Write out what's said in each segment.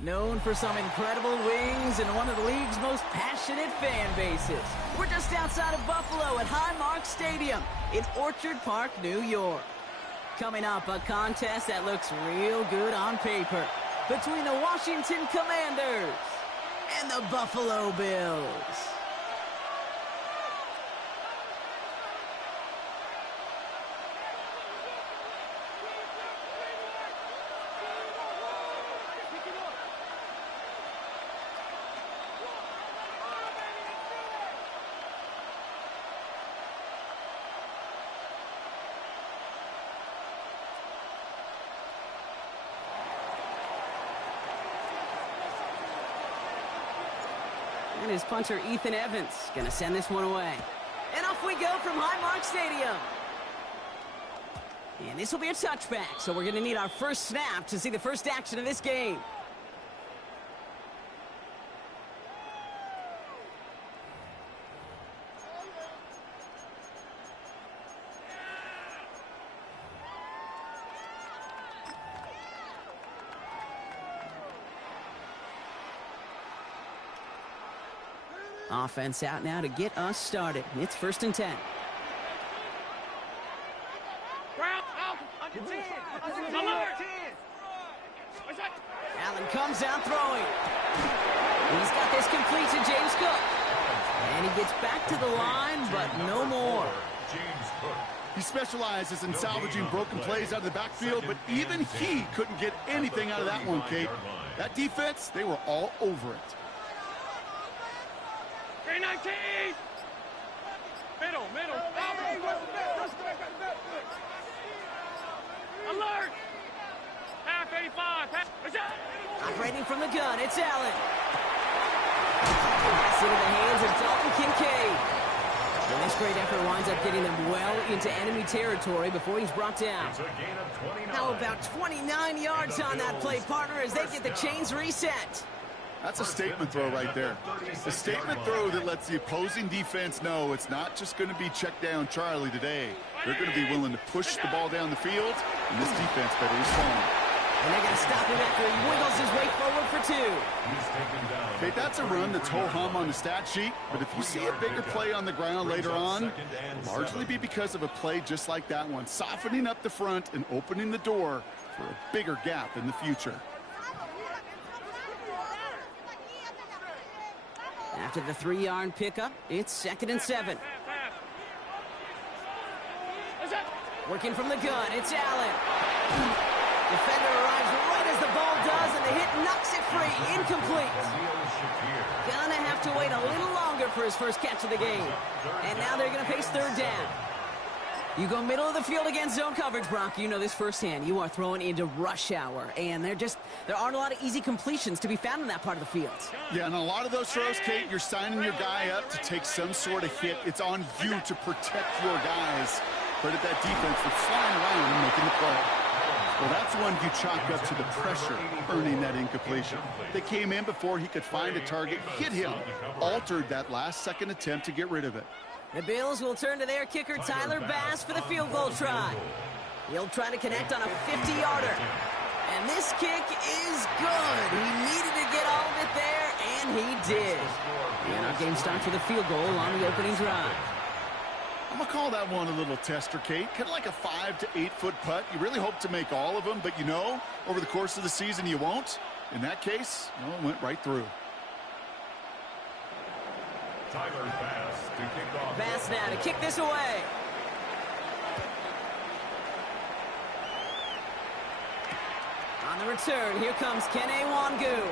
Known for some incredible wings and one of the league's most passionate fan bases. We're just outside of Buffalo at Highmark Stadium in Orchard Park, New York. Coming up, a contest that looks real good on paper between the Washington Commanders and the Buffalo Bills. And his punter, Ethan Evans, going to send this one away. And off we go from Highmark Stadium. And this will be a touchback, so we're going to need our first snap to see the first action of this game. Offense out now to get us started. It's 1st and 10. Allen comes out throwing. He's got this complete to James Cook. And he gets back to the line, but no more. He specializes in salvaging broken plays out of the backfield, but even he couldn't get anything out of that one, Kate. That defense, they were all over it. 19! Middle. Alert! Half 85. Operating from the gun, it's Allen. Pass into the hands of Dalton Kincaid. And this great effort winds up getting them well into enemy territory before he's brought down. How about 29 yards on that play, partner, as they get the chains reset? That's a statement throw right there. A statement throw that lets the opposing defense know it's not just going to be check down Charlie today. They're going to be willing to push the ball down the field, and this defense better respond. And they're going to stop him after he wiggles his way forward for 2. Okay, that's a run that's ho-hum on the stat sheet, but if you see a bigger play on the ground later on, it'll largely be because of a play just like that one, softening up the front and opening the door for a bigger gap in the future. After the 3-yard pickup, it's 2nd and 7. Working from the gun, it's Allen. Defender arrives right as the ball does, and the hit knocks it free. Incomplete. Gonna have to wait a little longer for his first catch of the game. And now they're going to face 3rd down. You go middle of the field against zone coverage, Brock. You know this firsthand. You are throwing into rush hour, and there aren't a lot of easy completions to be found in that part of the field. Yeah, and a lot of those throws, Kate, you're signing your guy up to take some sort of hit. It's on you to protect your guys. Credit that defense for flying around and making the play. Well, that's one you chalk up to the pressure, earning that incompletion. They came in before he could find a target, hit him, altered that last-second attempt to get rid of it. The Bills will turn to their kicker, Tyler Bass, for the field goal try. He'll try to connect on a 50-yarder. And this kick is good. He needed to get all of it there, and he did. And our game starts with a field goal on the opening drive. I'm going to call that one a little tester, Kate. Kind of like a 5 to 8 foot putt. You really hope to make all of them, but you know, over the course of the season, you won't. In that case, well, it went right through. Tyler Bass to kick off. Bass now to kick this away. On the return, here comes Kene Wangu.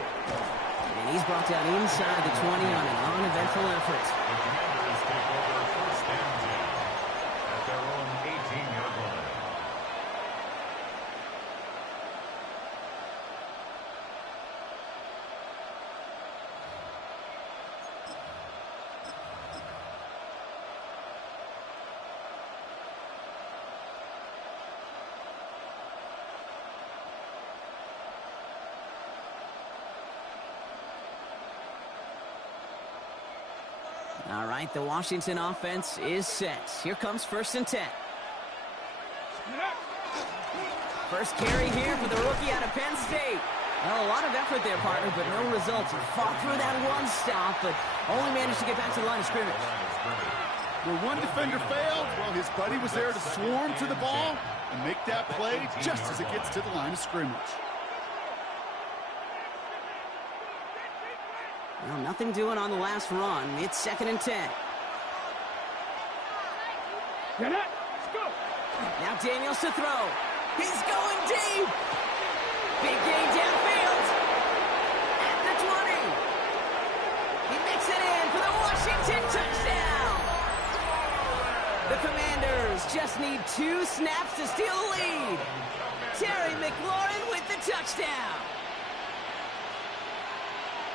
And he's brought down inside the 20 on an uneventful effort. The Commanders take over 1st and 10 at their own 18-yard line. right, the Washington offense is set. Here comes 1st and 10. First carry here for the rookie out of Penn State. Well, a lot of effort there, partner, but no results. He fought through that one stop, but only managed to get back to the line of scrimmage. Where one defender failed, well, his buddy was there to swarm to the ball and make that play just as it gets to the line of scrimmage. Well, nothing doing on the last run. It's 2nd and 10. Now Daniels to throw. He's going deep. Big gain downfield. At the 20. He makes it in for the Washington touchdown. The Commanders just need 2 snaps to steal the lead. Terry McLaurin with the touchdown.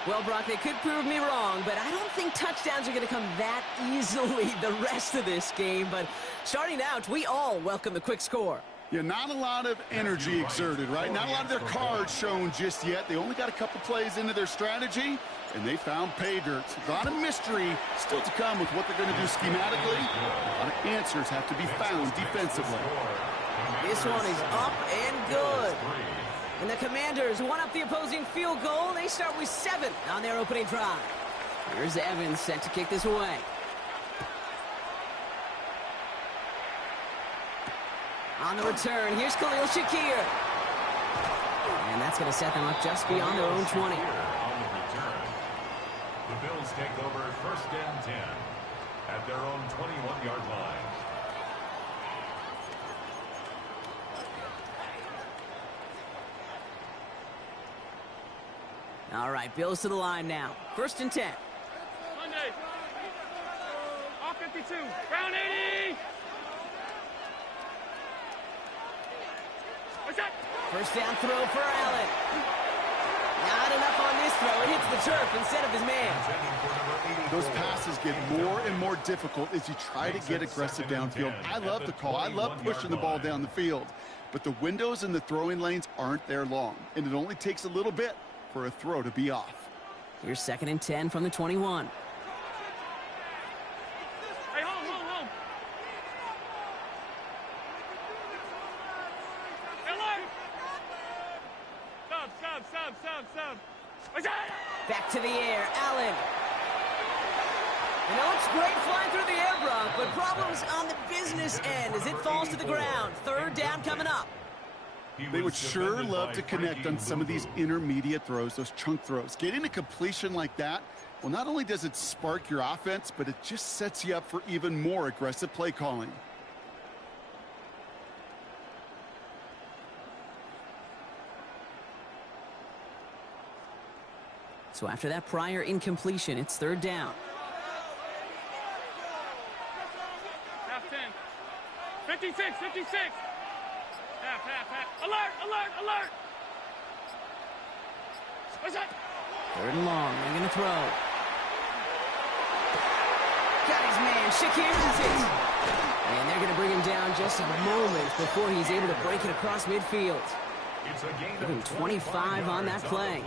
Well, Brock, they could prove me wrong, but I don't think touchdowns are going to come that easily the rest of this game. But starting out, we all welcome the quick score. Yeah, not a lot of energy exerted, right? Not a lot of their cards shown just yet. They only got a couple plays into their strategy, and they found pay dirt. A lot of mystery still to come with what they're going to do schematically. A lot of answers have to be found defensively. This one is up and good. And the Commanders one up the opposing field goal. They start with 7 on their opening drive. Here's Evans set to kick this away. On the return, here's Khalil Shakir. And that's going to set them up just beyond their own 20. On the return, the Bills take over 1st and 10 at their own 21-yard line. All right, Bills to the line now. 1st and 10. Monday. All 52. Round 80. What's that? First down throw for Allen. Not enough on this throw. It hits the turf instead of his man. Those passes get more and more difficult as you try to get aggressive downfield. I love the call. I love pushing the ball down the field. But the windows in the throwing lanes aren't there long. And it only takes a little bit for a throw to be off. Here's 2nd and 10 from the 21. Hey, home. Hello. Sub. What's that? Back to the air, Allen. You know, it's great flying through the air, Brock, but problems on the business end as it falls to the ground. 3rd down coming up. They would sure love to connect on some of these intermediate throws, those chunk throws. Getting a completion like that, well, not only does it spark your offense, but it just sets you up for even more aggressive play calling. So after that prior incompletion, it's 3rd down. Half 10. 56. Half. Alert. What's that? 3rd and long. They're going to throw. Got his man. Shakir's it. And they're going to bring him down just a moment before he's able to break it across midfield. Give him 25 on that play.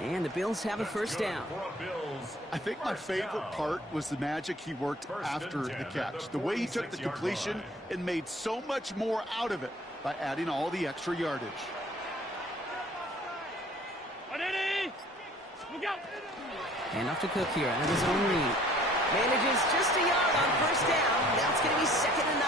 And the Bills have a 1st down. I think my favorite part was the magic he worked after the catch. The way he took the completion and made so much more out of it by adding all the extra yardage. And off to Cook here out of his own read. Manages just a yard on 1st down. Now it's going to be 2nd and 9.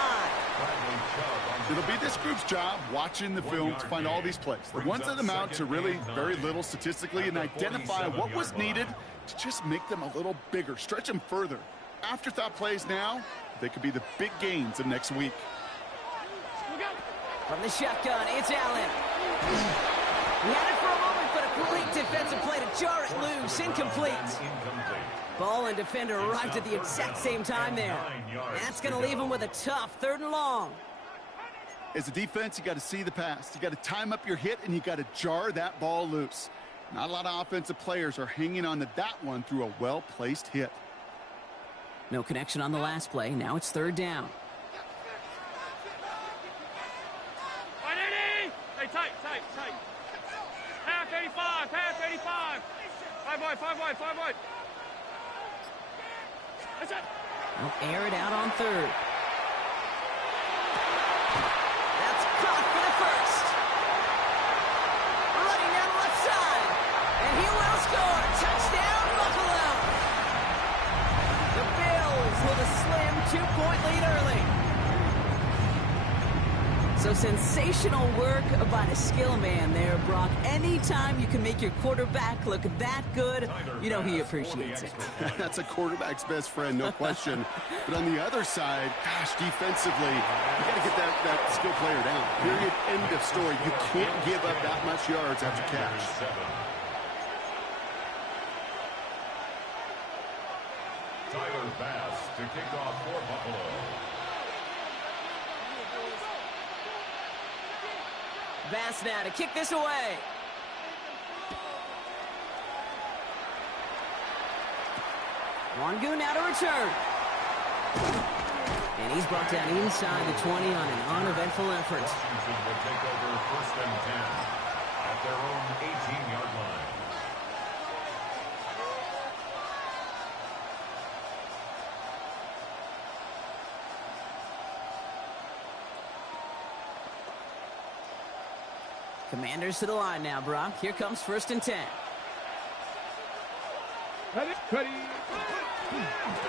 It'll be this group's job watching the film to find all these plays. The ones that amount to really very little statistically and identify what was needed to just make them a little bigger, stretch them further. Afterthought plays now, they could be the big gains of next week. From the shotgun, it's Allen. He had it for a moment, but a great defensive play to jar it loose. Incomplete. Ball and defender arrived at the exact same time there. That's going to leave him with a tough 3rd and long. As a defense, you got to see the pass. You got to time up your hit, and you got to jar that ball loose. Not a lot of offensive players are hanging on to that one through a well-placed hit. No connection on the last play. Now it's 3rd down. Hey, tight. Half 85. 5 wide. That's it. They'll air it out on third. That's caught for the first. Running down the left side. And he will score. Touchdown, Buffalo. The Bills with a slim 2-point lead early. So sensational work by the skill man there, Brock. Anytime you can make your quarterback look that good, you know he appreciates it. That's a quarterback's best friend, no question. But on the other side, gosh, defensively, you got to get that skill player down. Period, end of story. You can't give up that much yards after catch. Tyler Bass to kick off for Buffalo. Bass now to kick this away. Wangu now to return. And he's brought down inside the 20 on an uneventful effort. Washington will take over 1st and 10 at their own 18-yard line. Commanders to the line now, Brock. Here comes 1st and 10. Ready.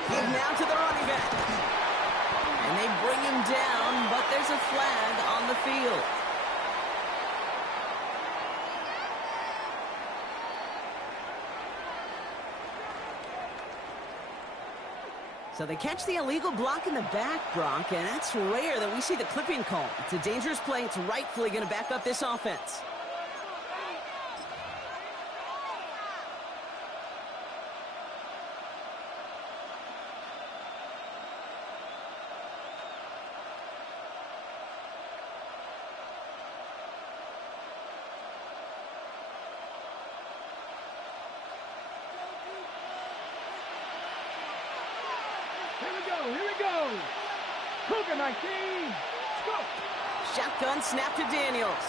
Give now to the running back. And they bring him down, but there's a flag on the field. So they catch the illegal block in the back, Brock, and that's rare that we see the clipping call. It's a dangerous play. It's rightfully going to back up this offense. Here we go. Cougar 19. Let's go. Shotgun snap to Daniels.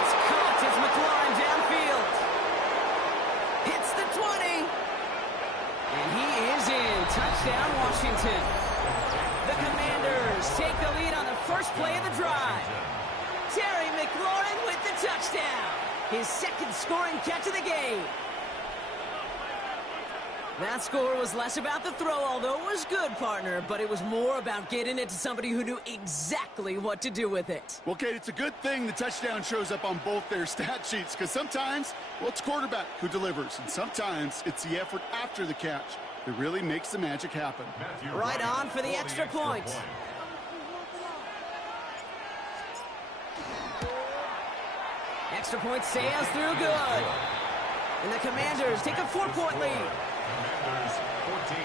It's caught. It's McLaurin downfield. Hits the 20. And he is in. Touchdown, Washington. The Commanders take the lead on the first play of the drive. Terry McLaurin with the touchdown. His second scoring catch of the game. That score was less about the throw, although it was good, partner, but it was more about getting it to somebody who knew exactly what to do with it. Well, Kate, it's a good thing the touchdown shows up on both their stat sheets, because sometimes, well, it's quarterback who delivers, and sometimes it's the effort after the catch that really makes the magic happen. Right on for the extra point. Extra point sails through good. And the Commanders take a 4-point lead. Commanders 14,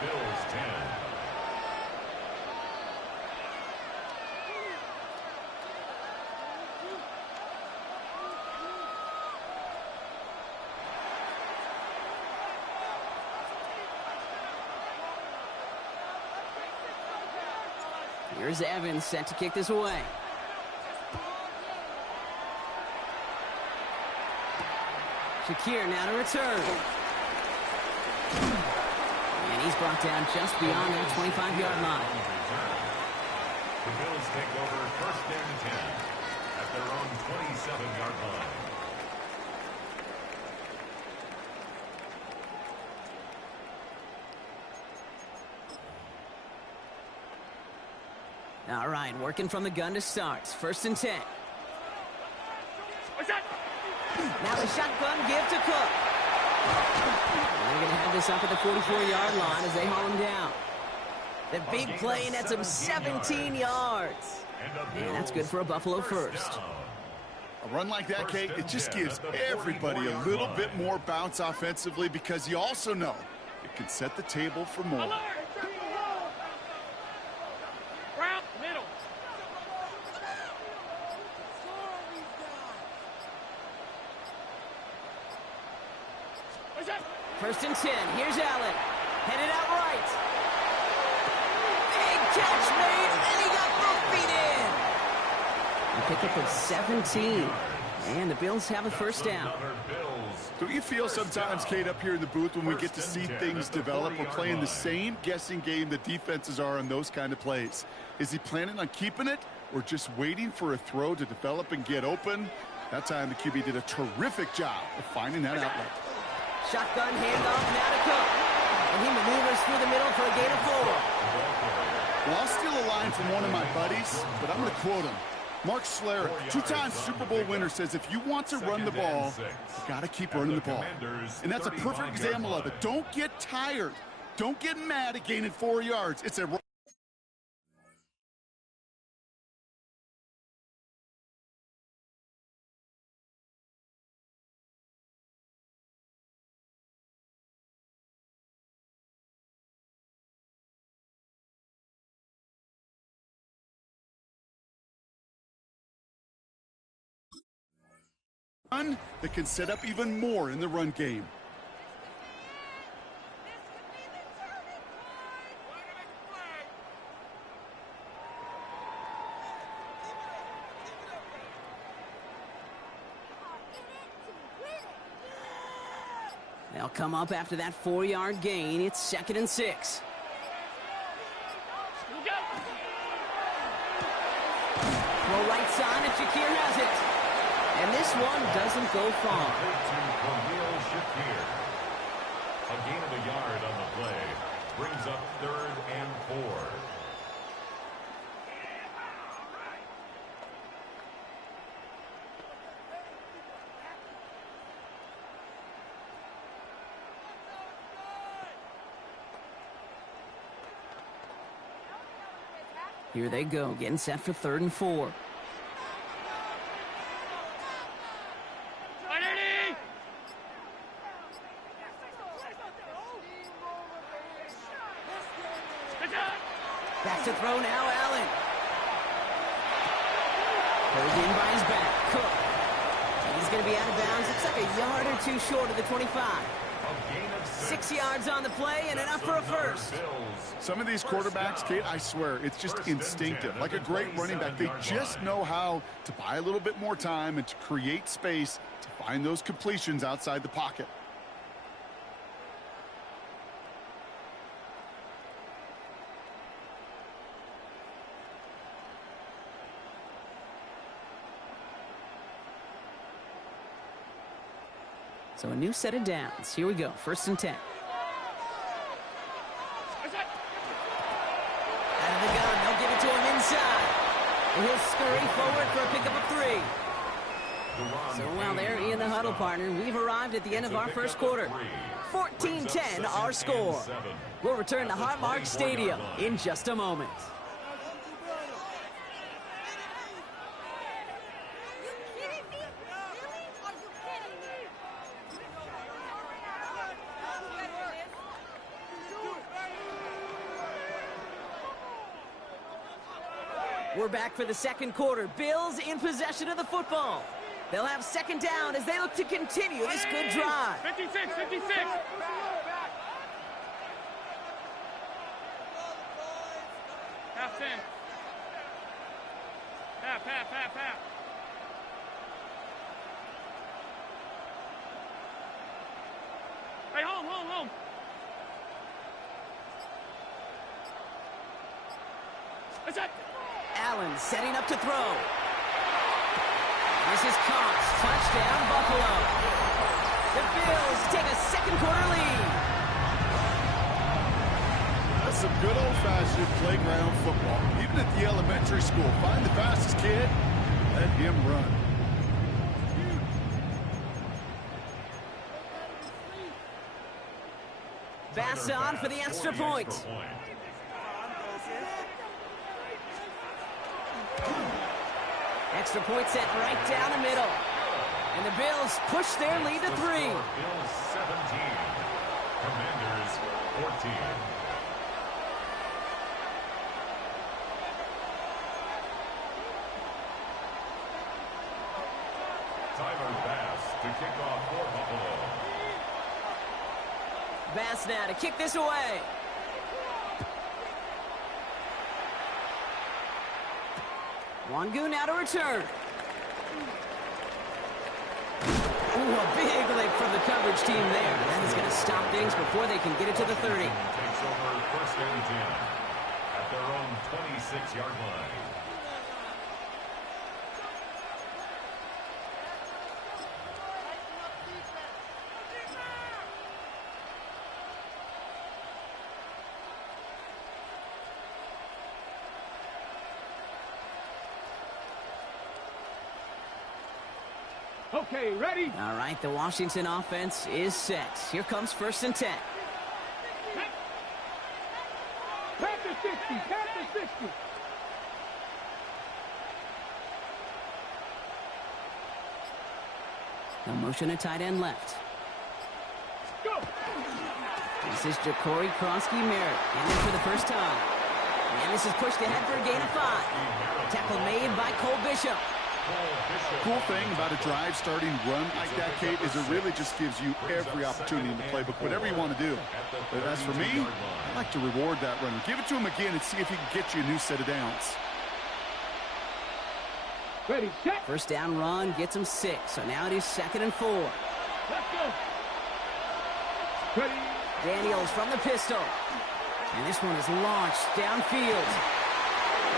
Bills 10. Here's Evans set to kick this away. Shakir now to return. And he's brought down just beyond that 25-yard line. The Bills take over 1st and 10 at their own 27-yard line. All right, working from the gun to start. 1st and 10. What's that? Now the shotgun give to Cook. And they're going to have this up at the 44-yard line as they haul him down. The big play nets him 17 yards. And that's good for a Buffalo first. A run like that, Kate, it just gives everybody a little bit more bounce offensively, because you also know it can set the table for more. Alert! Route, middle. What's that? 1st and 10. Here's Allen. Headed out right. Big catch made, and he got both feet in. A pickup of 17. And the Bills have a first down. Don't you feel sometimes, Kate, up here in the booth when we get to see things develop, we're playing the same guessing game the defenses are on those kind of plays? Is he planning on keeping it or just waiting for a throw to develop and get open? That time the QB did a terrific job of finding that outlet. Shotgun handoff now to Cook. And he maneuvers through the middle for a gain of 4. Well, I'll steal a line from one of my buddies, but I'm going to quote him. Mark Schlereth, two-time Super Bowl winner, says if you want to run the ball, you got to keep running the ball. And that's a perfect example of it. Don't get tired. Don't get mad at gaining 4 yards. It's a run that can set up even more in the run game. They'll come up after that 4-yard gain. It's 2nd and 6. Throw right side, and Shakir has it. And this one doesn't go far. A gain of a yard on the play brings up 3rd and 4. Here they go, getting set for 3rd and 4. Back to throw now, Allen. Pulled in by his back, Cook. He's going to be out of bounds. Looks like a yard or 2 short of the 25. 6 yards on the play and enough for a first. Some of these quarterbacks, Kate, I swear, it's just instinctive. Like a great running back, they just know how to buy a little bit more time and to create space to find those completions outside the pocket. So a new set of downs. Here we go, 1st and 10. Out of the gun, they'll give it to him inside. And he'll scurry forward for a pickup of 3. So while they're in the huddle, partner, we've arrived at the end of our first quarter. 14-10 our score. We'll return to Highmark Stadium in just a moment. We're back for the 2nd quarter. Bills in possession of the football. They'll have 2nd down as they look to continue this good drive. 56, 56. Half 10. Half. Hey, home. What's that? Allen setting up to throw. This is Cox. Touchdown, Buffalo. The Bills take a 2nd quarter lead. That's some good old-fashioned playground football. Even at the elementary school, find the fastest kid, let him run. Bass on for the extra point. Extra point set right down the middle. And the Bills push their lead to 3. Bills 17. Commanders 14. Tyler Bass to kick off for Buffalo. Bass now to kick this away. Wangu now to return. Ooh, a big lick from the coverage team there. That is going to stop things before they can get it to the 30. Takes over first and 10 at their own 26-yard line. Okay, ready? All right, the Washington offense is set. Here comes first and 10. Pack the 60, pack the 60. No motion at tight end left. Go! This is Ja'Cory Krosky-Merritt, in for the first time. And this is pushed ahead for a gain of 5. Tackle made by Cole Bishop. Cool thing about a drive starting run like that, Kate, is it really just gives you every opportunity in the playbook, whatever you want to do. But as for me, I like to reward that runner. Give it to him again and see if he can get you a new set of downs. Ready, set. First down run gets him 6, so now it is 2nd and 4. Let's go. Ready. Daniels from the pistol. And this one is launched downfield.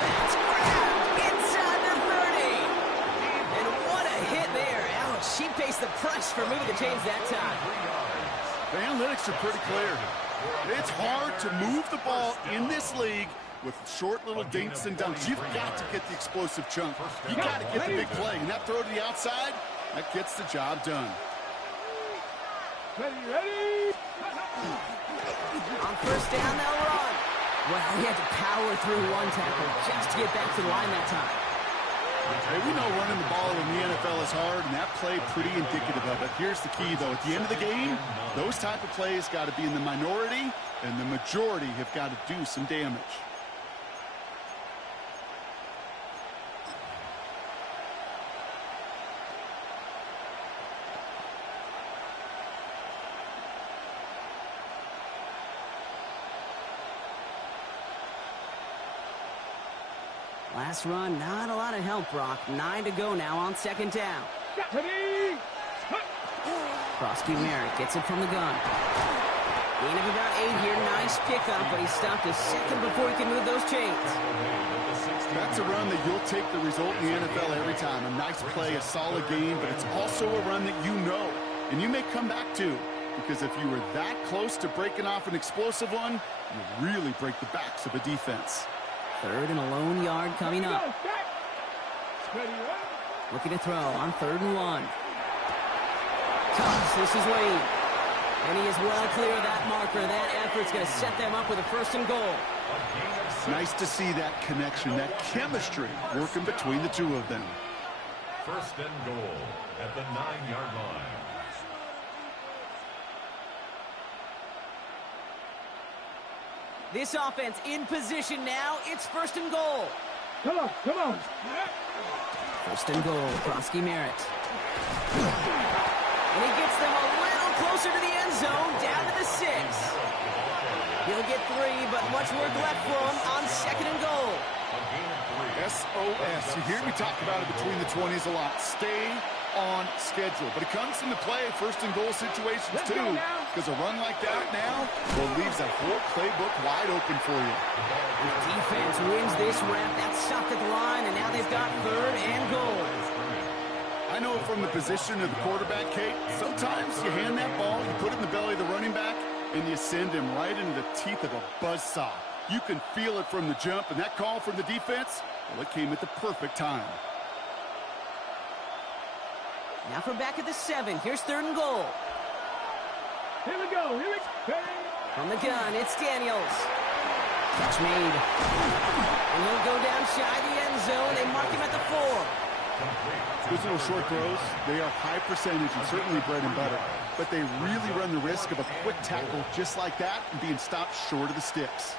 That's grabbed inside the 30. And what a hit there. Ouch, she faced the press for moving the chains that time. The analytics are pretty clear. It's hard to move the ball in this league with short little dinks and dunks. You've got to get the explosive chunk. You got to get the big play. And that throw to the outside, that gets the job done. Ready, ready. On first down, they'll run. Well, he had to power through one tackle just to get back to the line that time. Hey, we know running the ball in the NFL is hard, and that play pretty indicative of it. Here's the key, though. At the end of the game, those type of plays got to be in the minority, and the majority have got to do some damage. Last run, not a lot of help, Brock. 9 to go now on 2nd down. Ready. Krosky-Merritt gets it from the gun. Gain of about 8 here. Nice pickup, but he stopped a second before he can move those chains. That's a run that you'll take the result in the NFL every time. A nice play, a solid game, but it's also a run that you know, and you may come back to, because if you were that close to breaking off an explosive one, you really break the backs of a defense. 3rd and a lone yard coming up. Looking to throw on 3rd and 1. Tubbs, this is Wade. And he is well clear of that marker. That effort's going to set them up with a 1st and goal. It's nice to see that connection, that chemistry working between the two of them. 1st and goal at the 9-yard line. This offense in position now. It's 1st and goal. Come on, come on. 1st and goal, Krosky-Merritt. And he gets them a little closer to the end zone, down to the 6. He'll get 3, but much work left for him on 2nd and goal. SOS. You hear me talk about it between the 20s a lot. Stay on schedule. But it comes into play 1st and goal situations too. Because a run like that now, well, leaves that whole playbook wide open for you. The defense wins this rep. That's stopped at the line, and now they've got 3rd and goal. I know from the position of the quarterback, Kate, sometimes you hand that ball, you put it in the belly of the running back, and you send him right into the teeth of a buzzsaw. You can feel it from the jump, and that call from the defense, well, it came at the perfect time. Now from back at the 7. Here's 3rd and goal. Here we go, here we go. From the gun, it's Daniels. Catch made. And he'll go down shy the end zone. They mark him at the 4. Those little short throws, they are high percentage and certainly bread and butter. But they really run the risk of a quick tackle just like that and being stopped short of the sticks.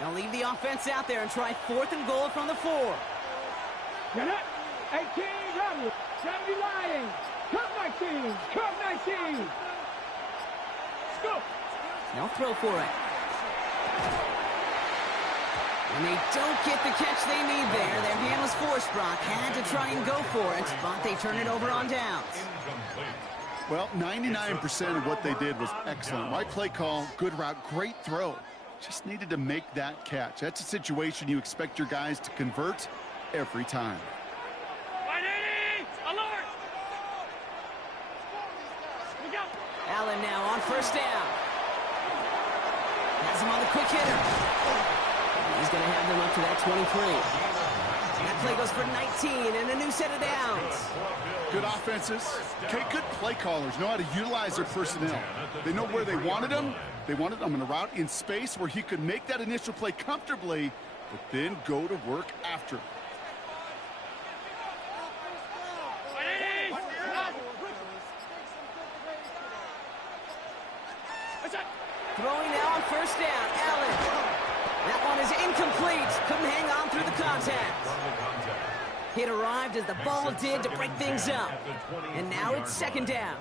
They'll leave the offense out there and try 4th and goal from the 4. 18, run. 70 Lions. Cut 19. Cut 19. Go. They'll throw for it. And they don't get the catch they need there. Their hand was forced, Brock. Had to try and go for it, but they turn it over on downs. Well, 99% of what they did was excellent. Right play call, good route, great throw. Just needed to make that catch. That's a situation you expect your guys to convert every time. Alert. Allen now on first down. Has him on the quick hitter. He's going to have them up to that 23. That play goes for 19 and a new set of downs. Good offenses. Okay, good play callers know how to utilize their personnel. They know where they wanted them. They wanted them in a route in space where he could make that initial play comfortably, but then go to work after. Throwing now on first down. Allen. That one is incomplete. Couldn't hang on through the contact. Hit arrived as the ball did to break things up. And now it's second down.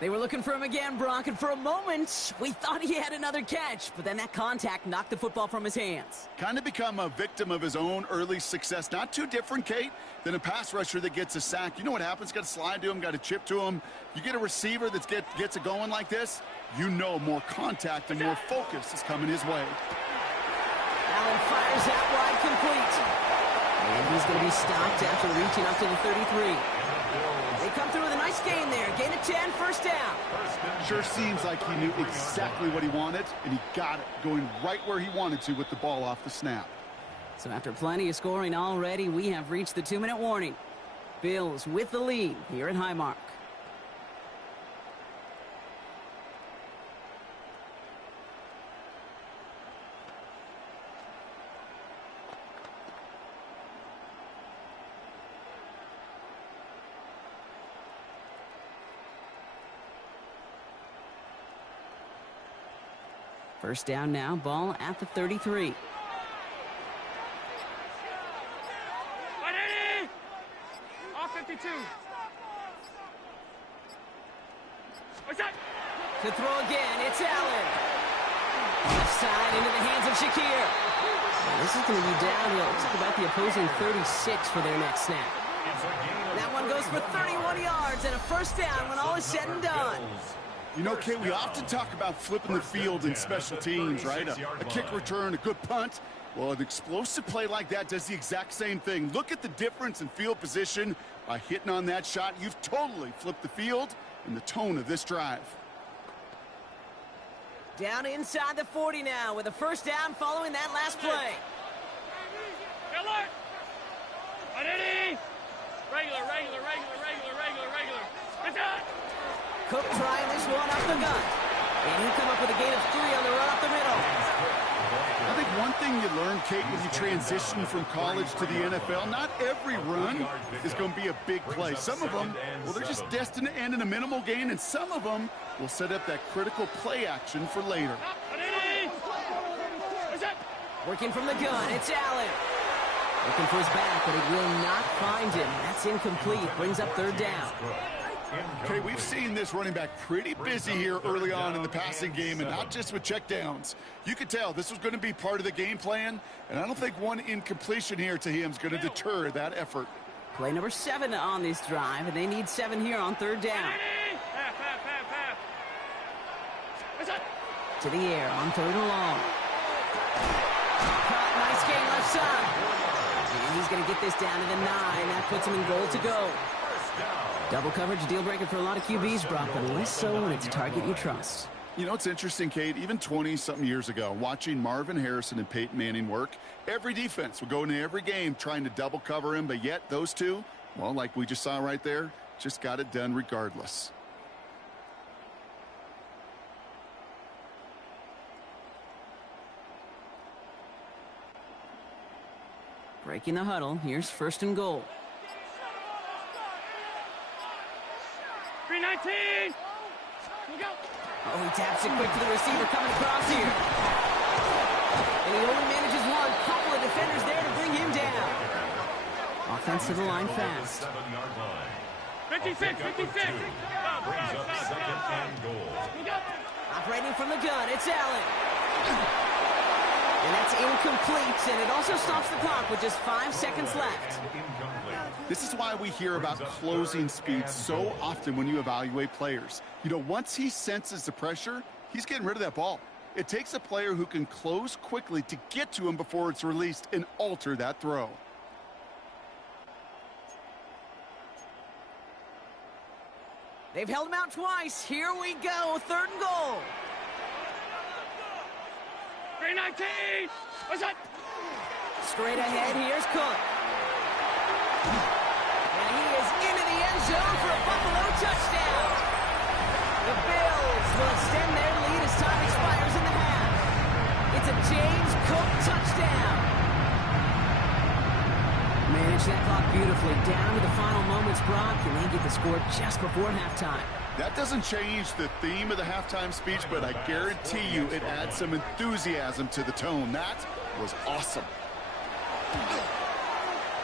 They were looking for him again, Brock, and for a moment, we thought he had another catch, but then that contact knocked the football from his hands. Kind of become a victim of his own early success. Not too different, Kate, than a pass rusher that gets a sack. You know what happens? Got to slide to him, got to chip to him. You get a receiver that gets it going like this, you know more contact and more focus is coming his way. Allen fires out wide, complete. And he's going to be stopped after reaching up to the 33. They come through with a nice gain there. Gain of 10, first down. Sure seems like he knew exactly what he wanted, and he got it, going right where he wanted to with the ball off the snap. So after plenty of scoring already, we have reached the 2-minute warning. Bills with the lead here at Highmark. First down now, ball at the 33. All 52. To throw again, it's Allen. Left side into the hands of Shakir. This is going to be downhill. Looks like about the opposing 36 for their next snap. That one goes for 31 yards and a first down when all is said and done. You know, Kate, we often talk about flipping the field in special teams, right? A kick return, a good punt. Well, an explosive play like that does the exact same thing. Look at the difference in field position by hitting on that shot. You've totally flipped the field and the tone of this drive. Down inside the 40 now with a first down following that last play. Regular. Cook trying this one up the gut. And he'll come up with a gain of 3 on the run up the middle. I think one thing you learn, Kate, when you transition from college to the NFL, not every run is going to be a big play. Some of them, well, they're just destined to end in a minimal gain, and some of them will set up that critical play action for later. Working from the gun, it's Allen. Looking for his back, but he will not find him. That's incomplete. Brings up third down. Okay, we've seen this running back pretty busy here early on in the passing game, and not just with checkdowns. You could tell this was going to be part of the game plan, and I don't think one incompletion here to him is going to deter that effort. Play number 7 on this drive, and they need 7 here on third down. To the air on third and long. Caught, nice gain left side. And he's going to get this down to the 9. That puts him in goal to go. Double coverage, deal breaker for a lot of QBs, Brock, but less so when it's a target you trust. You know, it's interesting, Kate, even 20-something years ago, watching Marvin Harrison and Peyton Manning work, every defense would go into every game trying to double cover him, but yet those two, well, like we just saw right there, just got it done regardless. Breaking the huddle, here's first and goal. 319. Go. Oh, he taps it quick to the receiver coming across here. And he only manages one. Couple of defenders there to bring him down. offense to the line fast. 7-yard line. 56, 56. Brings up second and goal. Operating from the gun, it's Allen. And that's incomplete, and it also stops the clock with just 5 seconds left. Incomplete. This is why we hear about closing speed so often when you evaluate players. You know, once he senses the pressure, he's getting rid of that ball. It takes a player who can close quickly to get to him before it's released and alter that throw. They've held him out twice. Here we go, 3rd and goal. 319. What's that? Straight ahead, here's Cook. And he is into the end zone for a Buffalo touchdown. The Bills will extend their lead as time expires in the half. It's a James Cook touchdown. Manage that clock beautifully down to the final moments, Brock, and they get the score just before halftime. That doesn't change the theme of the halftime speech, but I guarantee you it adds some enthusiasm to the tone. That was awesome.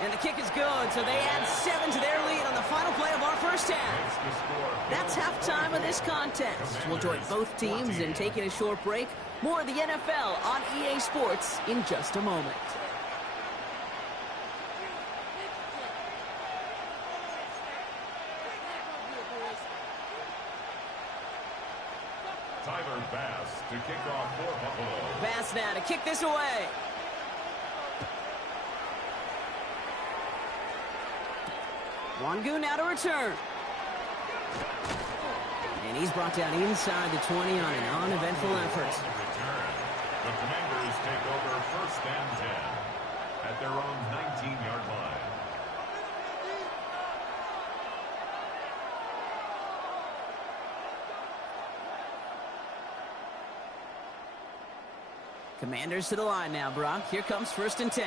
And the kick is good, so they add 7 to their lead on the final play of our first half. That's halftime of this contest. We'll join both teams in taking a short break. More of the NFL on EA Sports in just a moment. Tyler Bass to kick off for Buffalo. Bass now to kick this away. Wangu now to return. And he's brought down inside the 20 on an uneventful effort. The Commanders take over 1st and 10 at their own 19-yard line. Commanders to the line now, Brock. Here comes 1st and 10.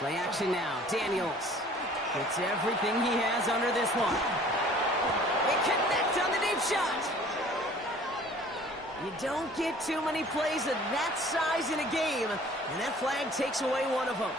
Play action now. Daniels gets everything he has under this one. They connect on the deep shot. You don't get too many plays of that size in a game, and that flag takes away one of them.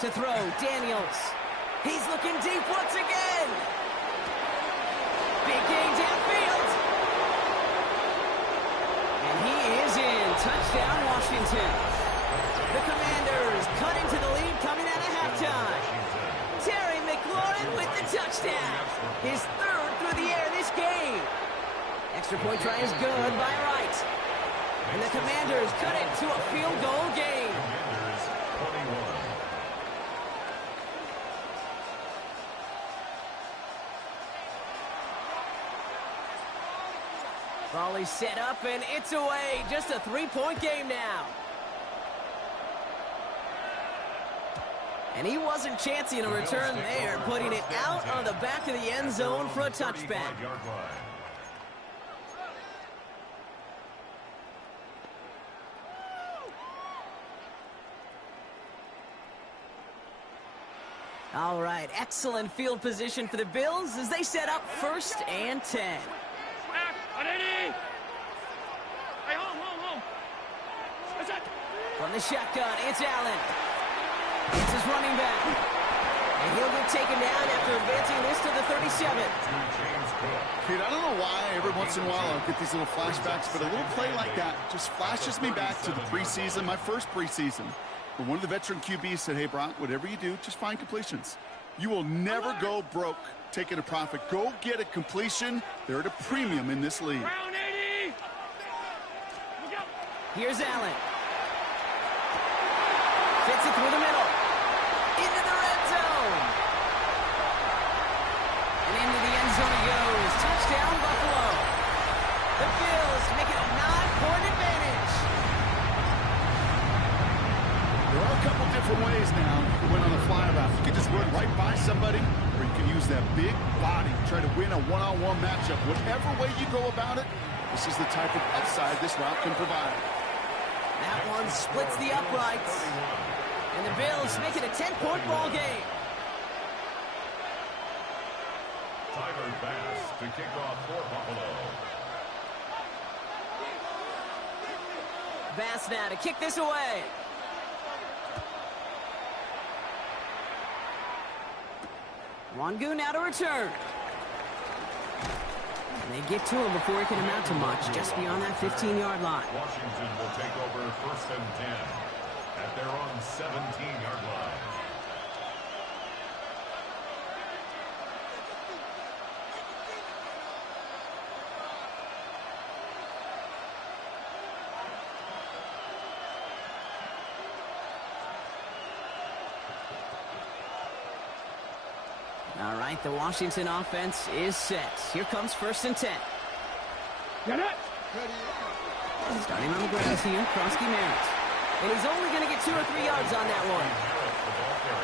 To throw, Daniels. He's looking deep once again. Big game downfield. And he is in. Touchdown, Washington. The Commanders cut into the lead coming out of halftime. Terry McLaurin with the touchdown. His 3rd through the air this game. Extra point try is good by Wright. And the Commanders cut it to a field goal game. Commanders 21. Volley set up, and it's away. Just a 3-point game now. And he wasn't chancing a return there, putting it out on the back of the end zone for a touchback. All right, excellent field position for the Bills as they set up 1st and 10. Hey, home. What's that? From the shotgun, it's Allen. It's his running back. And he'll get taken down after advancing this to the 37. Kid, I don't know why every once in a while I'll get these little flashbacks, but a little play like that just flashes me back to the preseason, my first preseason, where one of the veteran QBs said, hey, Brock, whatever you do, just find completions. You will never go broke taking a profit. Go get a completion. They're at a premium in this league. Round 80. Here's Allen. Fits it through the middle. Into the red zone. And into the end zone he goes. Touchdown, Buffalo. The Bills make it a 9-point advantage. Well, couple different ways now to win on the fly route. You can just run right by somebody, or you can use that big body to try to win a one-on-one matchup. Whatever way you go about it, this is the type of upside this route can provide. That one splits the uprights. And the Bills make it a 10-point ball game. Tyler Bass to kick off for Buffalo. Bass now to kick this away. Wangu now to return. And they get to him before he can amount to much, just beyond that 15-yard line. Washington will take over 1st and 10 at their own 17-yard line. All right, the Washington offense is set. Here comes 1st and 10. Get it. Starting on the ground here, Krosky Merritt. And he's only going to get 2 or 3 yards on that one.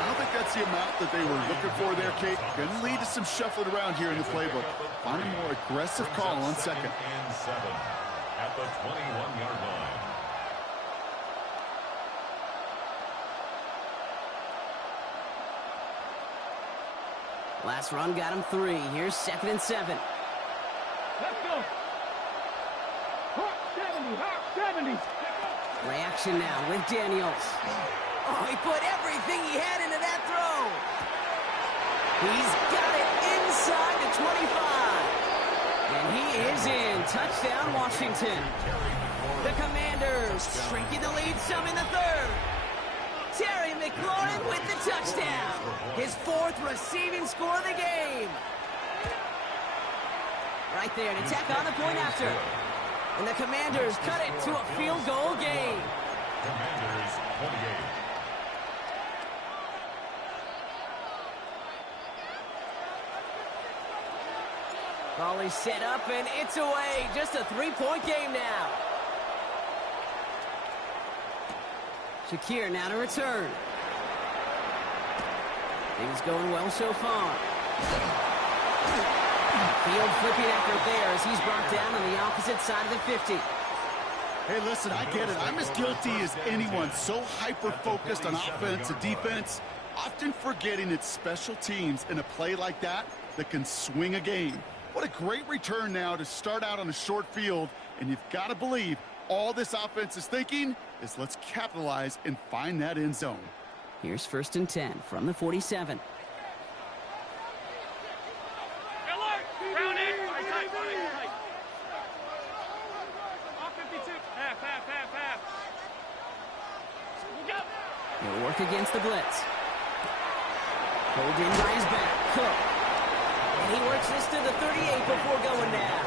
I don't think that's the amount that they were looking for there, Kate. Going to lead to some shuffling around here in the playbook. Find a more aggressive call on 2nd. And 7 at the 21-yard line. Last run got him 3. Here's 2nd and 7. Let's go. Hawk 70. Hawk 70. Reaction now with Daniels. Oh, he put everything he had into that throw. He's got it inside the 25. And he is in. Touchdown, Washington. The Commanders shrinking the lead some in the 3rd. Terry McLaurin with the touchdown. His 4th receiving score of the game. Right there to tack on the point after. And the Commanders cut it to a field goal game. Commanders 28. Ball is set up and it's away. Just a 3-point game now. Shakir now to return. Things going well so far. Field flipping effort there as he's brought down on the opposite side of the 50. Hey, listen, I get it. I'm as guilty as anyone. So hyper-focused on offense and defense, often forgetting it's special teams in a play like that can swing a game. What a great return now to start out on a short field, and you've got to believe all this offense is thinking is let's capitalize and find that end zone. Here's 1st and 10 from the 47. Alert. Round in. Right side. Off 52. Half. Look out. He'll work against the blitz. Pulled in by his back. Cook. And he works this to the 38 before going down.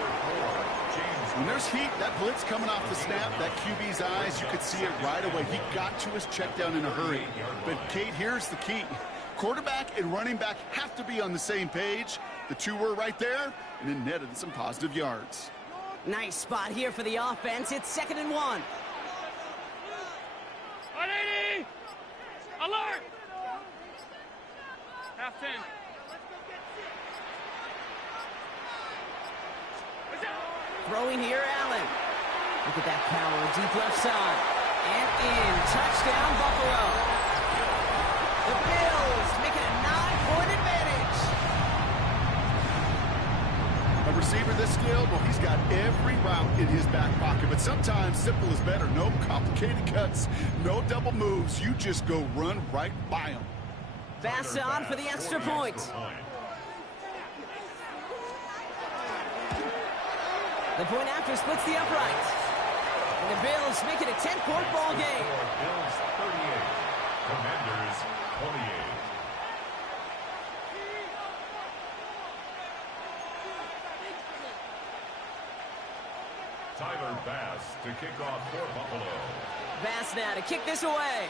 When there's heat, that blitz coming off the snap, that QB's eyes, you could see it right away. He got to his check down in a hurry. But, Kate, here's the key. Quarterback and running back have to be on the same page. The two were right there, and it netted some positive yards. Nice spot here for the offense. It's 2nd and 1. 180. Alert. Half 10. Throwing here, Allen. Look at that power, deep left side. And in. Touchdown, Buffalo. The Bills make it a 9-point advantage. A receiver this skilled, well, he's got every route in his back pocket. But sometimes simple is better. No complicated cuts, no double moves. You just go run right by him. Bass on for the extra point. The point after splits the uprights. And the Bills make it a 10-point ball game. Bills 38. Commanders 28. Tyler Bass to kick off for Buffalo. Bass now to kick this away.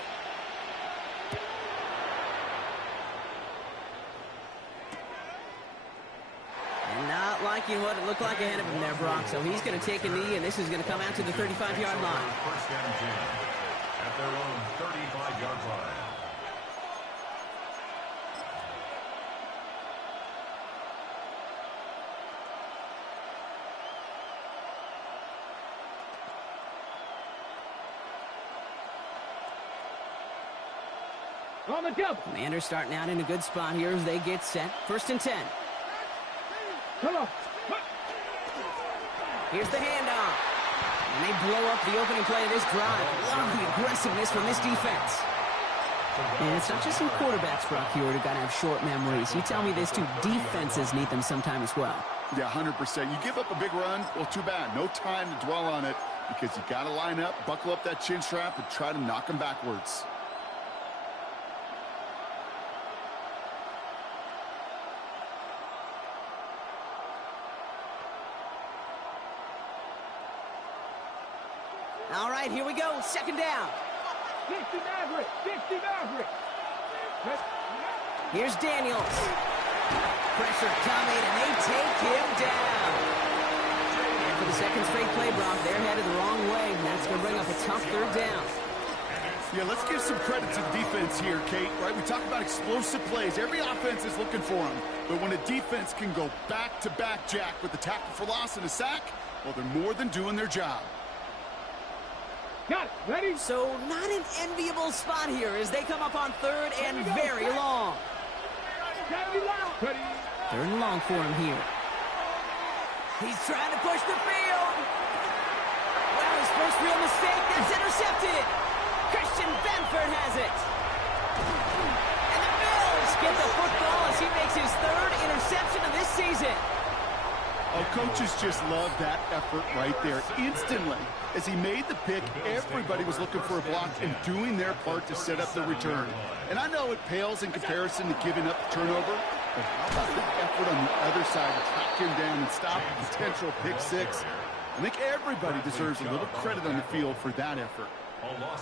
And not liking what it looked like ahead of him there, Brock. So he's going to take a knee, and this is going to come out to the 35-yard line. 1st and 10 at their own 35-yard line. On the double. Commanders starting out in a good spot here as they get set. 1st and 10. Come on. Here's the handoff. And they blow up the opening play of this drive. Love the aggressiveness from this defense. And it's not just some quarterbacks, Brock, here who got to have short memories. You tell me this too, defenses need them sometime as well. Yeah, 100%. You give up a big run, well, too bad. No time to dwell on it because you got to line up, buckle up that chin strap, and try to knock them backwards. All right, here we go. 2nd down. 60 Maverick. 60 Maverick. Here's Daniels. Pressure coming, and they take him down. And for the 2nd straight play, Brock, they're headed the wrong way, and that's going to bring up a tough 3rd down. Yeah, let's give some credit to the defense here, Kate. Right? We talk about explosive plays. Every offense is looking for them. But when a defense can go back-to-back, Jack, with a tackle for loss and a sack, well, they're more than doing their job. Got it. Ready? So not an enviable spot here as they come up on 3rd and very long. Ready? 3rd and long for him here. He's trying to push the field. Well, his first real mistake, that's intercepted. Christian Benford has it. And the Bills get the football as he makes his 3rd interception of this season. Oh, coaches just love that effort right there. Instantly, as he made the pick, everybody was looking for a block and doing their part to set up the return. And I know it pales in comparison to giving up the turnover, but how about the effort on the other side to track him down and stop a potential pick 6? I think everybody deserves a little credit on the field for that effort.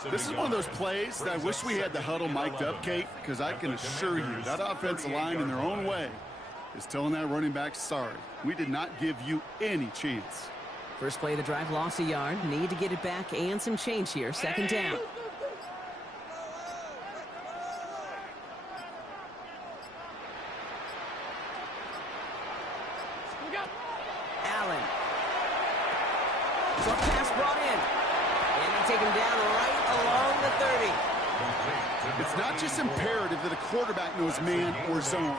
This is one of those plays that I wish we had the huddle mic'd up, Kate, because I can assure you that offensive line in their own way is telling that running back, sorry, we did not give you any chance. First play of the drive, lost a yard. Need to get it back and some change here. 2nd down. Allen. Short pass brought in. And they take him down right along the 30. It's not just imperative that a quarterback knows man or zone.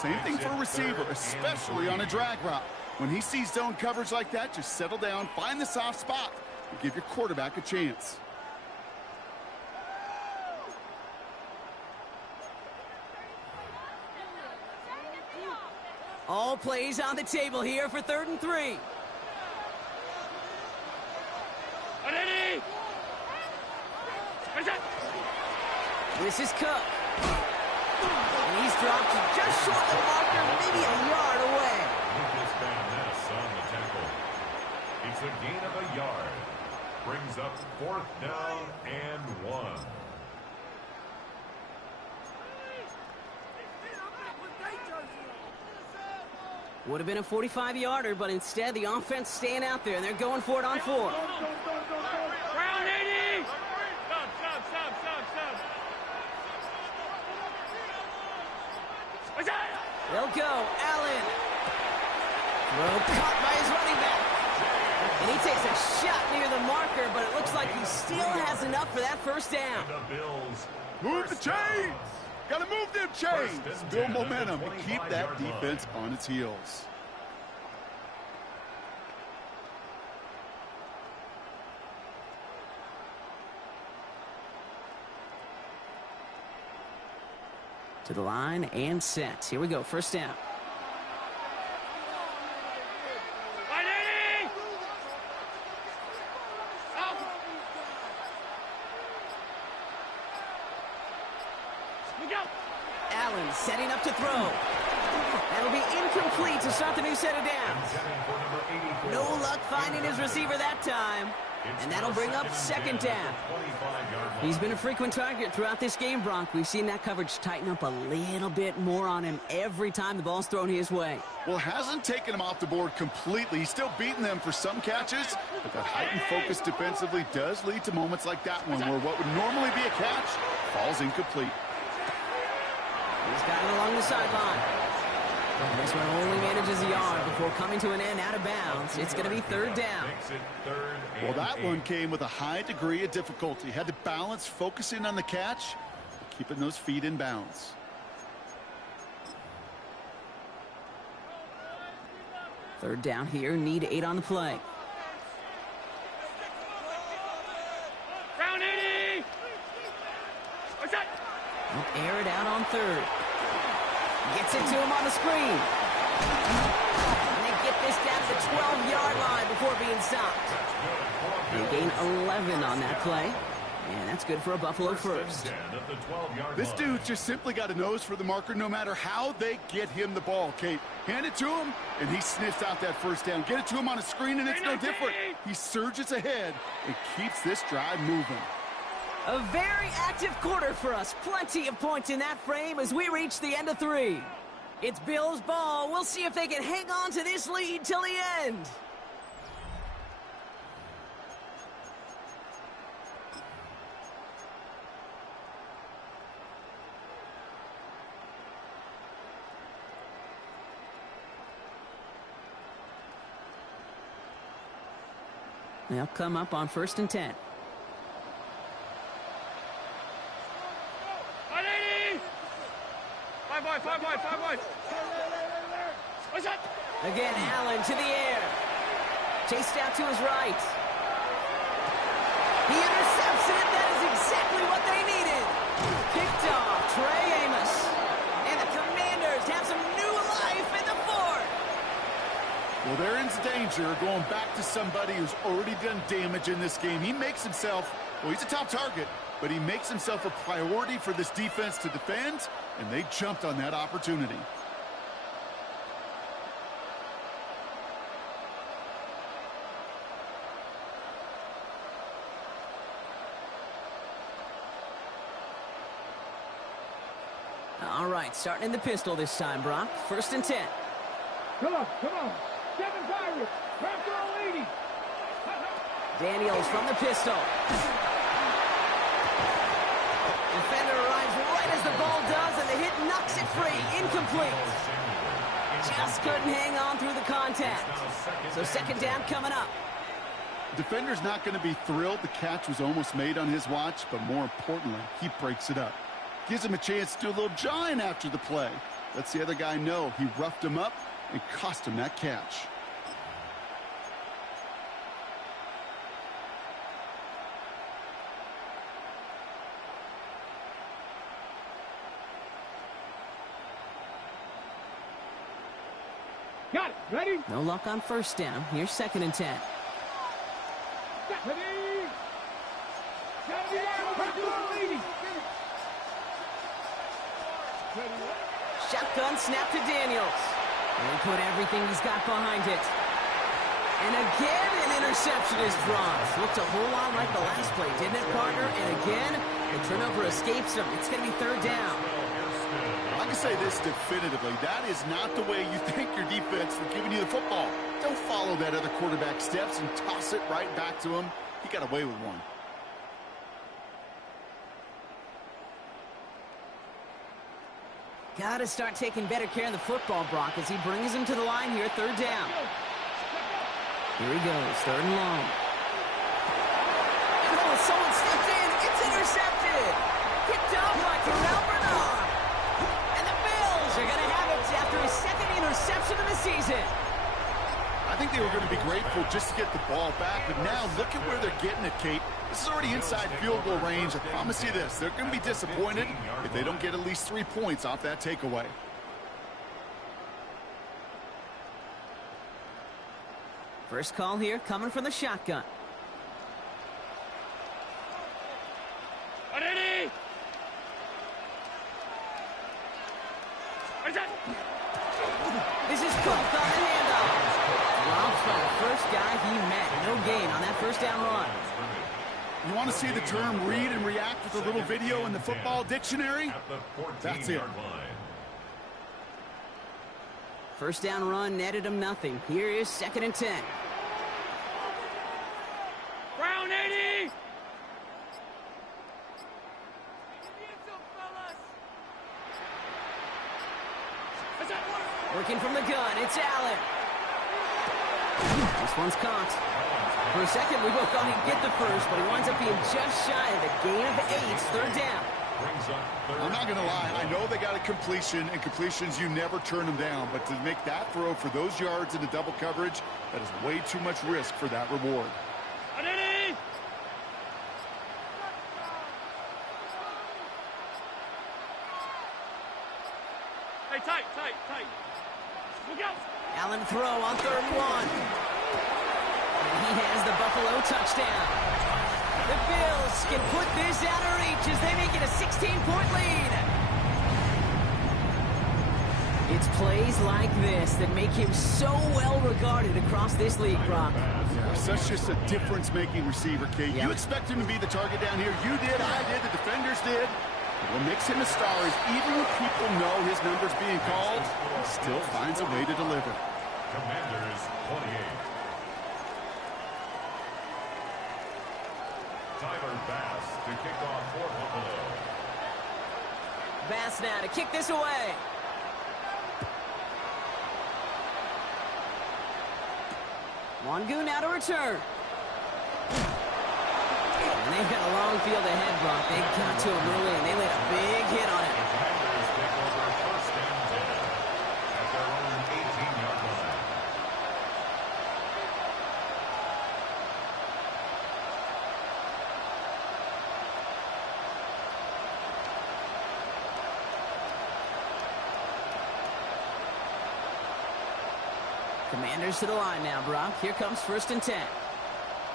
Same thing for a receiver, especially on a drag route. When he sees zone coverage like that, just settle down, find the soft spot, and give your quarterback a chance. All plays on the table here for 3rd and 3. Ready? This is Cook. And he's dropped just short of the marker, maybe a yard away. Lucas Van Ness on the tackle. It's a gain of a yard. Brings up 4th down and 1. Would have been a 45-yarder, but instead the offense staying out there, and they're going for it on 4. Round 80. Stop. They'll go. Allen. Throw caught by his running back. And he takes a shot near the marker, but it looks like he still has enough for that 1st down. The Bills. Move the chains! Gotta move them chains! Build momentum and keep that defense on its heels. To the line and set. Here we go. 1st down. Allen setting up to throw. That'll be incomplete to start the new set of downs. No luck finding his receiver that time. And that'll bring up 2nd down. He's been a frequent target throughout this game, Brock. We've seen that coverage tighten up a little bit more on him every time the ball's thrown his way. Well, hasn't taken him off the board completely. He's still beating them for some catches, but that heightened focus defensively does lead to moments like that one where what would normally be a catch falls incomplete. He's got it along the sideline. This one only manages a yard before coming to an end out of bounds. It's going to be 3rd down. Well, that one came with a high degree of difficulty. Had to balance focusing on the catch, keeping those feet in bounds. Third down here, need 8 on the play. Round 80! What's that? He'll air it out on third. Gets it to him on the screen. And they get this down to the 12-yard line before being stopped. They gain 11 on that play. And that's good for a Buffalo first. This dude just simply got a nose for the marker no matter how they get him the ball, Kate. Hand it to him, and he sniffs out that first down. Get it to him on a screen, and it's no different. He surges ahead and keeps this drive moving. A very active quarter for us. Plenty of points in that frame as we reach the end of 3. It's Bills ball. We'll see if they can hang on to this lead till the end. They'll come up on 1st and 10. 180! 5 wide. What's that? Again, Allen to the air. Chased out to his right. He intercepts it. That is exactly what they needed. Picked off Trey Amos. And the Commanders have some new life in the 4th. Well, they're in danger going back to somebody who's already done damage in this game. He makes himself, well, he's a top target, but he makes himself a priority for this defense to defend, and they jumped on that opportunity. All right, starting in the pistol this time, Brock. 1st and 10. Come on. 7 Pirates. Raptor all 80. Daniels from the pistol. Defender arrives right as the ball does, and the hit knocks it free. Incomplete. Just couldn't hang on through the contact. So 2nd down coming up. Defender's not going to be thrilled the catch was almost made on his watch, but more importantly, he breaks it up. Gives him a chance to do a little jawing after the play. Lets the other guy know he roughed him up and cost him that catch. Got it. Ready? No luck on 1st down. Here's 2nd and 10. Ready? Raptor all 80. Shotgun snap to Daniels. And he put everything he's got behind it. And again, an interception is dropped. Looked a whole lot like the last play, didn't it, partner? And again, the turnover escapes him. It's going to be 3rd down. I can say this definitively. That is not the way you thank your defense for giving you the football. Don't follow that other quarterback steps and toss it right back to him. He got away with one. Got to start taking better care of the football, Brock, as he brings him to the line here, 3rd down. Here he goes, 3rd and long. Oh, someone stepped in. It's intercepted. Picked up by Terrell Bernard. And the Bills are going to have it after his 2nd interception of the season. I think they were going to be grateful just to get the ball back, but now look at where they're getting it, Kate. This is already inside field goal range. I promise you this, they're going to be disappointed if they don't get at least 3 points off that takeaway. First call here coming from the shotgun. 180. What's that? This is Cook on the handoff. Robs by the first guy he met. No gain on that 1st down run. You want to see the term read and react with a little video in the football dictionary? That's it. 1st down run netted him nothing. Here is 2nd and 10. Round 80. Working from the gun, it's Allen. This one's caught. For a second, we both thought he'd get the first, but he winds up being just shy of the gain of 8. 3rd down. brings up third. I'm not going to lie. I know they got a completion, and completions, you never turn them down. But to make that throw for those yards into double coverage, that is way too much risk for that reward. Hey, tight. Look out. Allen throw on 3rd and 1. And he has the Buffalo touchdown. The Bills can put this out of reach as they make it a 16-point lead. It's plays like this that make him so well regarded across this league, Brock. Yeah, such just a difference-making receiver, Kate. Yeah. You expect him to be the target down here. You did, I did, the defenders did. What makes him a star is even when people know his number's being called, he still finds a way to deliver. Commanders 28. Tyler Bass to kick off for Buffalo. Bass now to kick this away. Wangu now to return. And they've got a long field ahead, Brock. They got to him early, and they laid a big hit on it. The Commanders take over 1st and 10 at their own 18-yard line. Commanders to the line now, Brock. Here comes 1st and 10.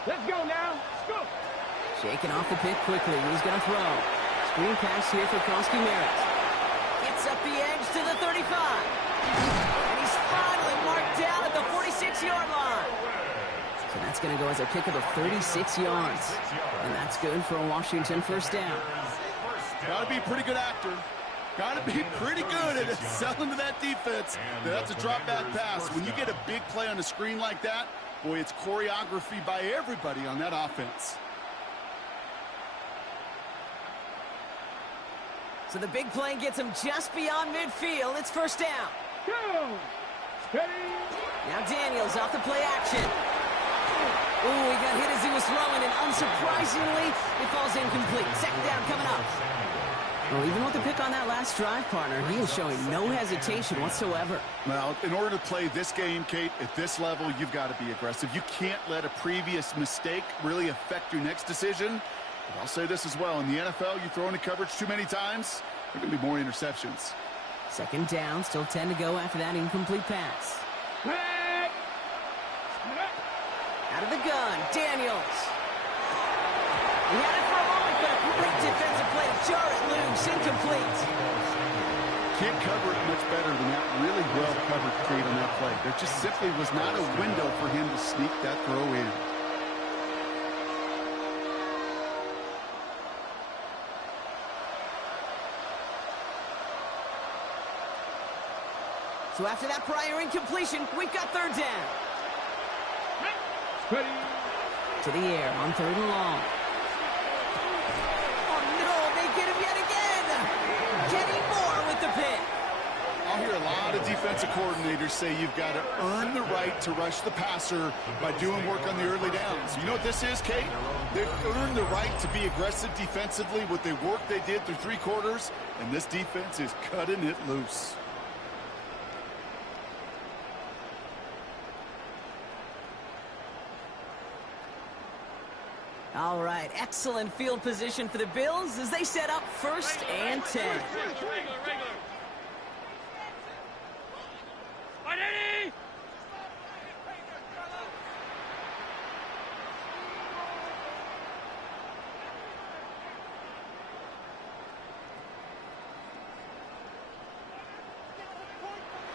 Let's go now. Let's go. Shaking off the pick quickly. He's going to throw. Screen pass here for Krosky Merritt. Gets up the edge to the 35. And he's finally marked down at the 46-yard line. So that's going to go as a pickup of 36 yards. And that's good for a Washington 1st down. Got to be a pretty good actor. Got to be pretty good at selling to that defense. That's a drop-back pass. When you get a big play on a screen like that, boy, it's choreography by everybody on that offense. So the big play gets him just beyond midfield. It's 1st down. Go. Steady. Now Daniels off the play action. Ooh, he got hit as he was throwing, and unsurprisingly, it falls incomplete. 2nd down coming up. Well, even with the pick on that last drive, partner, he is showing no hesitation whatsoever. Well, in order to play this game, Kate, at this level, you've got to be aggressive. You can't let a previous mistake really affect your next decision. But I'll say this as well. In the NFL, you throw into coverage too many times, there are going to be more interceptions. 2nd down, still 10 to go after that incomplete pass. Hey. Out of the gun, Daniels. He had it for a moment, but a great defensive play to jar it loose, incomplete. Can't cover it much better than that. Really well covered, Kate, on that play. There just simply was not a window for him to sneak that throw in. So after that prior incompletion, we've got 3rd down. Ready. To the air on 3rd and long. Oh, no, they get him yet again. Kenny Moore with the pick. I'll hear a lot of defensive coordinators say you've got to earn the right to rush the passer by doing work on the early downs. You know what this is, Kate? They've earned the right to be aggressive defensively with the work they did through 3 quarters, and this defense is cutting it loose. All right, excellent field position for the Bills as they set up 1st and 10. Regular. Ready.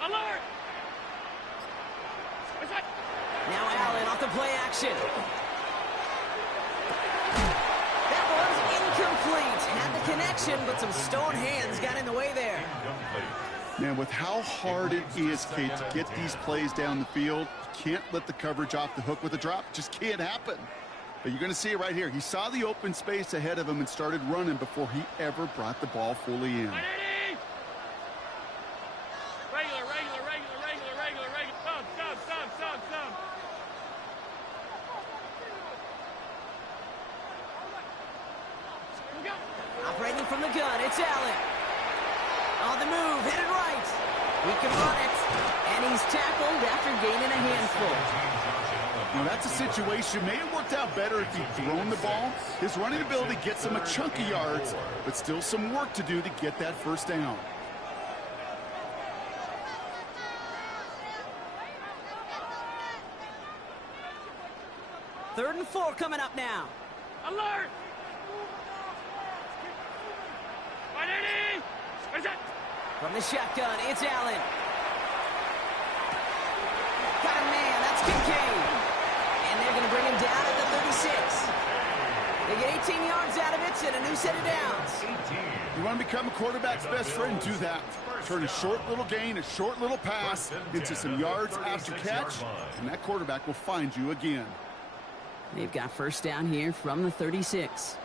Alert. Now Allen off the play action. That was incomplete. Had the connection, but some stone hands got in the way there. Man, with how hard it is, Kate, to get these plays down the field, you can't let the coverage off the hook with a drop. It just can't happen. But you're going to see it right here. He saw the open space ahead of him and started running before he ever brought the ball fully in. Regular. Stop. Operating from the gun. It's Allen. On the move, headed right. He can run it. And he's tackled after gaining a handful. Now, that's a situation. May have worked out better if he'd thrown the ball. His running ability gets him a chunky yards, but still some work to do to get that first down. Third and 4 coming up now. Alert! Where's that? From the shotgun, it's Allen. Got a man, that's Kincaid. And they're going to bring him down at the 36. They get 18 yards out of it and a new set of downs. You want to become a quarterback's best friend, do that. Turn a short little gain, a short little pass into some yards after catch, and that quarterback will find you again. They've got first down here from the 36.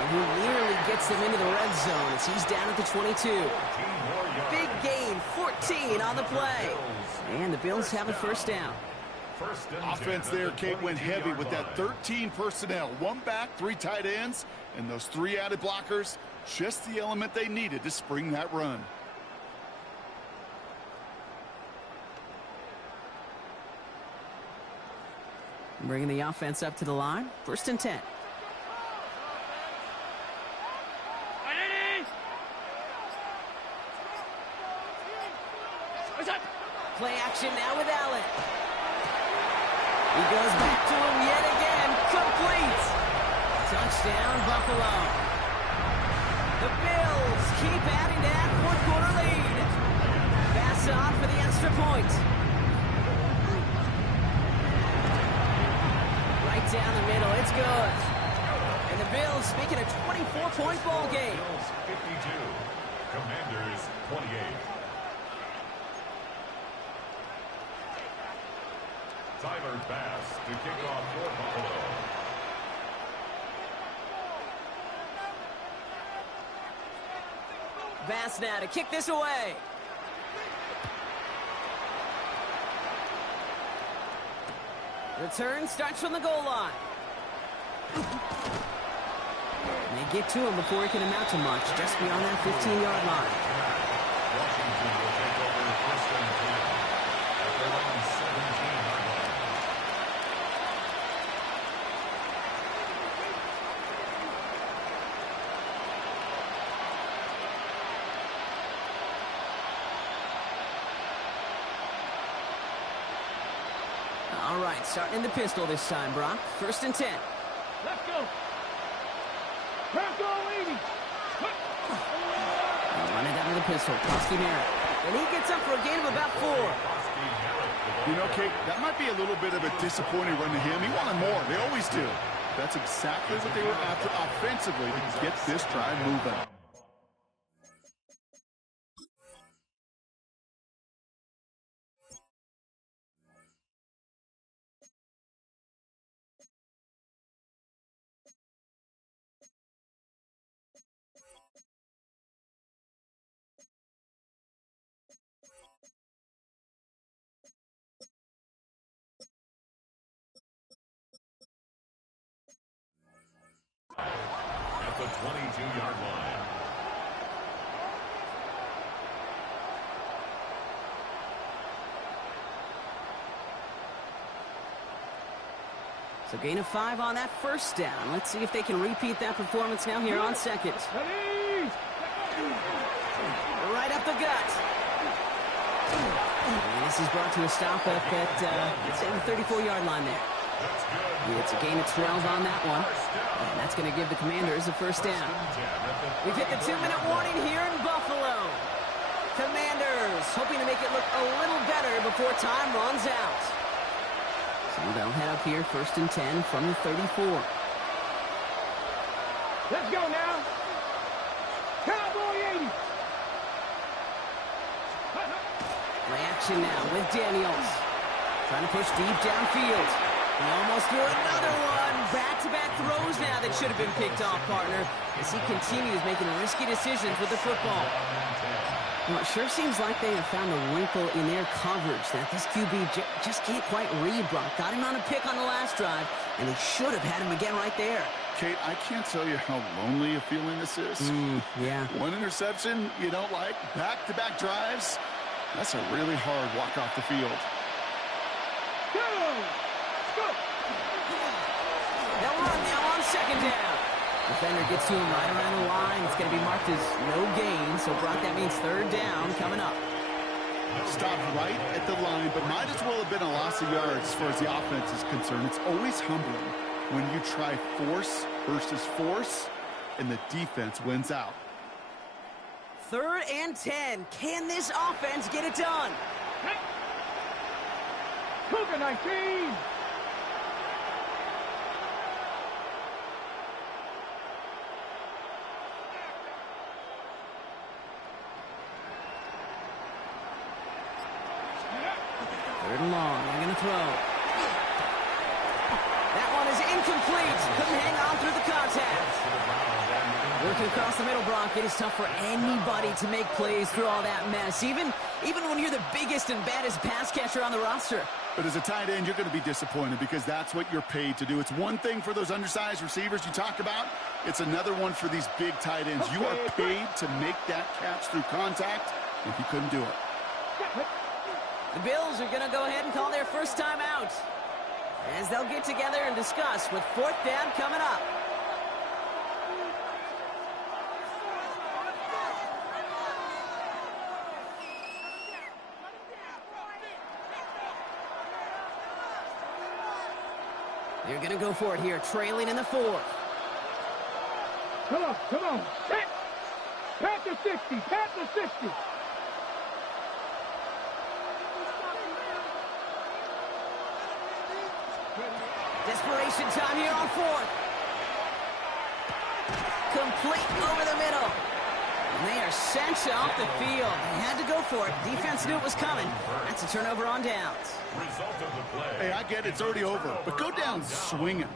And he nearly gets them into the red zone as he's down at the 22. Big gain, 14 on the play. And the Bills have a first down. Offense there, Kate, went heavy with that 13 personnel. One back, 3 tight ends, and those 3 added blockers. Just the element they needed to spring that run. Bringing the offense up to the line. First and 10. Play action now with Allen. He goes back to him yet again. Complete. Touchdown, Buffalo. The Bills keep adding to that fourth-quarter lead. Pass on for the extra point. Right down the middle. It's good. And the Bills making a 24-point ball game. Bills 52. Commanders 28. Tyler Bass to kick off for Buffalo. Bass now to kick this away. Return starts from the goal line. And they get to him before he can amount to much, just beyond that 15-yard line. Washington will take over first and 10 at their own 17-yard line. All right, starting in the pistol this time, Brock. First and 10. Let's go. Let's go, ladies. Running down to the pistol. Koski Merritt. And he gets up for a gain of about 4. You know, Kate, that might be a little bit of a disappointing run to him. He wanted more. They always do. That's exactly what they were after offensively to get this drive moving. At the 22-yard line. So gain of 5 on that first down. Let's see if they can repeat that performance now here on second. Right up the gut. And this is brought to a stop up at the 34-yard line there. It's a gain of 12 on that one. And that's going to give the Commanders a first down. We've hit the 2-minute warning here in Buffalo. Commanders hoping to make it look a little better before time runs out. So they'll head up here first and 10 from the 34. Let's go now. Cowboy 80. Play action now with Daniels. Trying to push deep downfield. He almost threw another one. Back-to-back throws now that should have been picked off, partner, as he continues making risky decisions with the football. Well, it sure seems like they have found a wrinkle in their coverage that this QB just can't quite read, Brock. Got him on a pick on the last drive, and they should have had him again right there. Kate, I can't tell you how lonely a feeling this is. Yeah. One interception you don't like, back-to-back drives. That's a really hard walk off the field. Go! They'll run now on second down. Defender gets to him right around the line. It's going to be marked as no gain. So, Brock, that means third down coming up. Stopped right at the line, but might as well have been a loss of yards as far as the offense is concerned. It's always humbling when you try force versus force, and the defense wins out. 3rd and 10. Can this offense get it done? Cougar 19! Third and long. They're going to throw. That one is incomplete. Couldn't hang on through the contact. Working across the middle, Brock. It is tough for anybody to make plays through all that mess, even when you're the biggest and baddest pass catcher on the roster. But as a tight end, you're going to be disappointed because that's what you're paid to do. It's one thing for those undersized receivers you talk about. It's another one for these big tight ends. You are paid to make that catch through contact, and you couldn't do it. The Bills are going to go ahead and call their first time out, as they'll get together and discuss with 4th down coming up. They're going to go for it here, trailing in the 4th. Come on. Pat to 60, pat to 60. Desperation time here on 4th. Complete over the middle. And they are sent off the field. They had to go for it. Defense knew it was coming. That's a turnover on downs. Result of the play. Hey, I get it. It's already over. But go down swinging.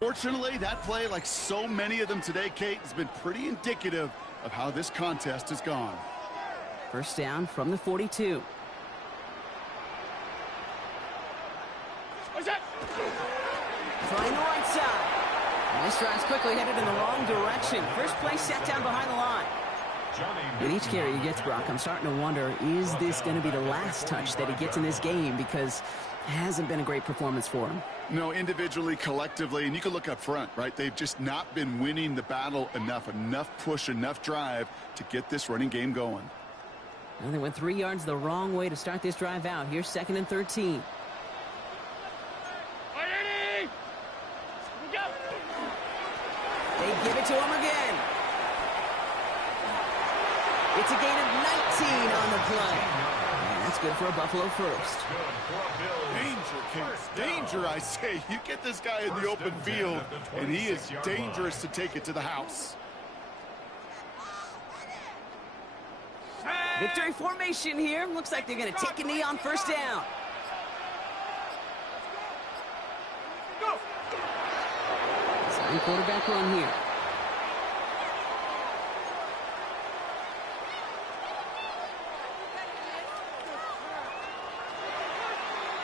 Fortunately, that play, like so many of them today, Kate, has been pretty indicative of how this contest has gone. First down from the 42. What's that? Trying the right side. And this drive's quickly headed in the wrong direction. First play set down behind the line. With each carry he gets, Brock, I'm starting to wonder, is this going to be the last touch that he gets in this game? Because it hasn't been a great performance for him. No, individually, collectively, and you can look up front, right? They've just not been winning the battle enough push, enough drive to get this running game going. Well, they went 3 yards the wrong way to start this drive out. Here's 2nd and 13. They give it to him again. It's a gain of 19 on the play. And that's good for a Buffalo first. Danger, Kate. Danger, I say. You get this guy in the open field, and he is dangerous to take it to the house. Victory formation here. Looks like they're going to take a knee on first down. Second quarterback run here.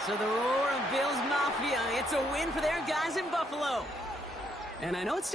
So the roar of Bills Mafia, it's a win for their guys in Buffalo. And I know it's